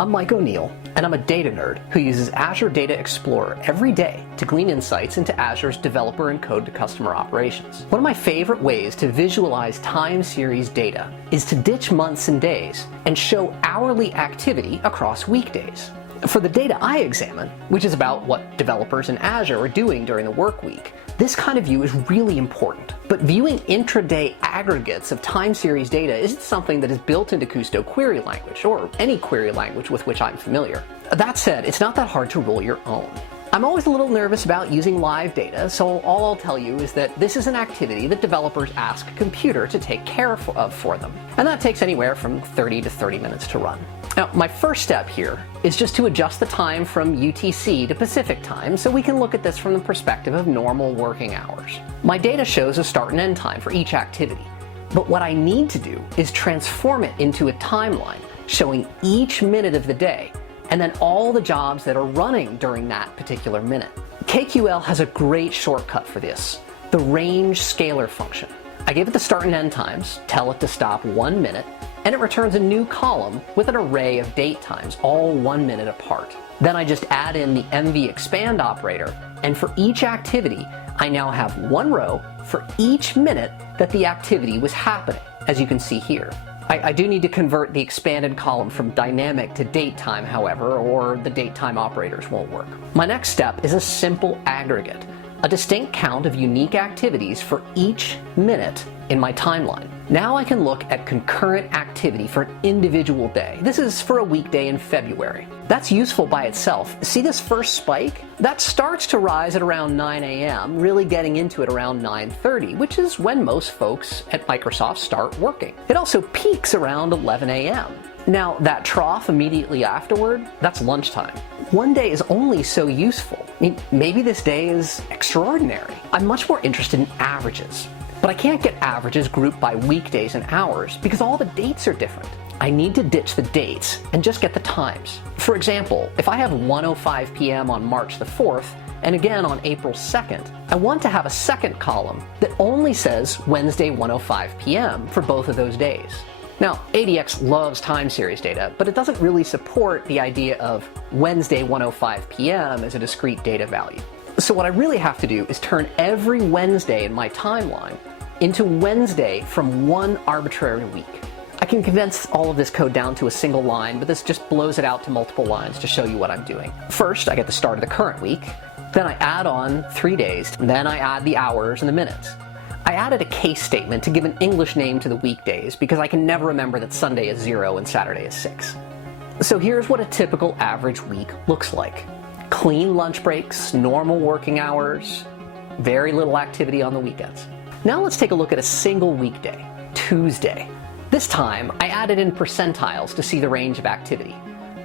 I'm Mike O'Neill, and I'm a data nerd who uses Azure Data Explorer every day to glean insights into Azure's developer and code-to-customer operations. One of my favorite ways to visualize time series data is to ditch months and days and show hourly activity across weekdays. For the data I examine, which is about what developers in Azure are doing during the work week, this kind of view is really important. But viewing intraday aggregates of time series data isn't something that is built into Kusto query language, or any query language with which I'm familiar. That said, it's not that hard to roll your own. I'm always a little nervous about using live data, so all I'll tell you is that this is an activity that developers ask a computer to take care of for them. And that takes anywhere from 30 to 30 minutes to run. Now, my first step here is just to adjust the time from UTC to Pacific time so we can look at this from the perspective of normal working hours. My data shows a start and end time for each activity, but what I need to do is transform it into a timeline showing each minute of the day and then all the jobs that are running during that particular minute. KQL has a great shortcut for this, the range scalar function. I give it the start and end times, tell it to stop 1 minute, and it returns a new column with an array of date times, all 1 minute apart. Then I just add in the MV expand operator, and for each activity, I now have one row for each minute that the activity was happening, as you can see here. I do need to convert the expanded column from dynamic to date time, however, or the date time operators won't work. My next step is a simple aggregate, a distinct count of unique activities for each minute in my timeline. Now I can look at concurrent activity for an individual day. This is for a weekday in February. That's useful by itself. See this first spike? That starts to rise at around 9 a.m., really getting into it around 9:30, which is when most folks at Microsoft start working. It also peaks around 11 a.m. Now, that trough immediately afterward, that's lunchtime. One day is only so useful. I mean, maybe this day is extraordinary. I'm much more interested in averages. But I can't get averages grouped by weekdays and hours because all the dates are different. I need to ditch the dates and just get the times. For example, if I have 1:05 p.m. on March the 4th and again on April 2nd, I want to have a second column that only says Wednesday 1:05 p.m. for both of those days. Now, ADX loves time series data, but it doesn't really support the idea of Wednesday 1:05 p.m. as a discrete data value. So what I really have to do is turn every Wednesday in my timeline into Wednesday from one arbitrary week. I can condense all of this code down to a single line, but this just blows it out to multiple lines to show you what I'm doing. First, I get the start of the current week, then I add on 3 days, then I add the hours and the minutes. I added a case statement to give an English name to the weekdays because I can never remember that Sunday is 0 and Saturday is 6. So here's what a typical average week looks like. Clean lunch breaks, normal working hours, very little activity on the weekends. Now let's take a look at a single weekday, Tuesday. This time, I added in percentiles to see the range of activity.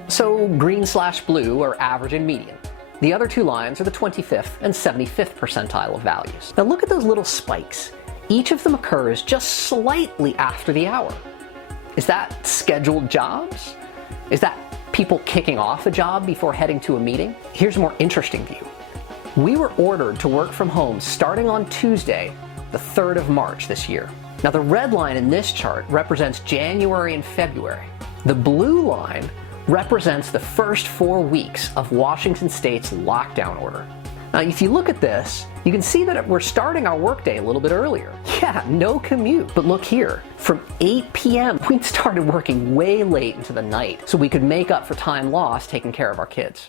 So green/blue are average and median. The other two lines are the 25th and 75th percentile of values. Now look at those little spikes. Each of them occurs just slightly after the hour. Is that scheduled jobs? Is that people kicking off a job before heading to a meeting? Here's a more interesting view. We were ordered to work from home starting on Tuesday, the 3rd of March this year. Now the red line in this chart represents January and February. The blue line represents the first 4 weeks of Washington State's lockdown order. Now if you look at this, you can see that we're starting our workday a little bit earlier. Yeah, no commute. But look here, from 8 p.m. we started working way late into the night so we could make up for time lost taking care of our kids.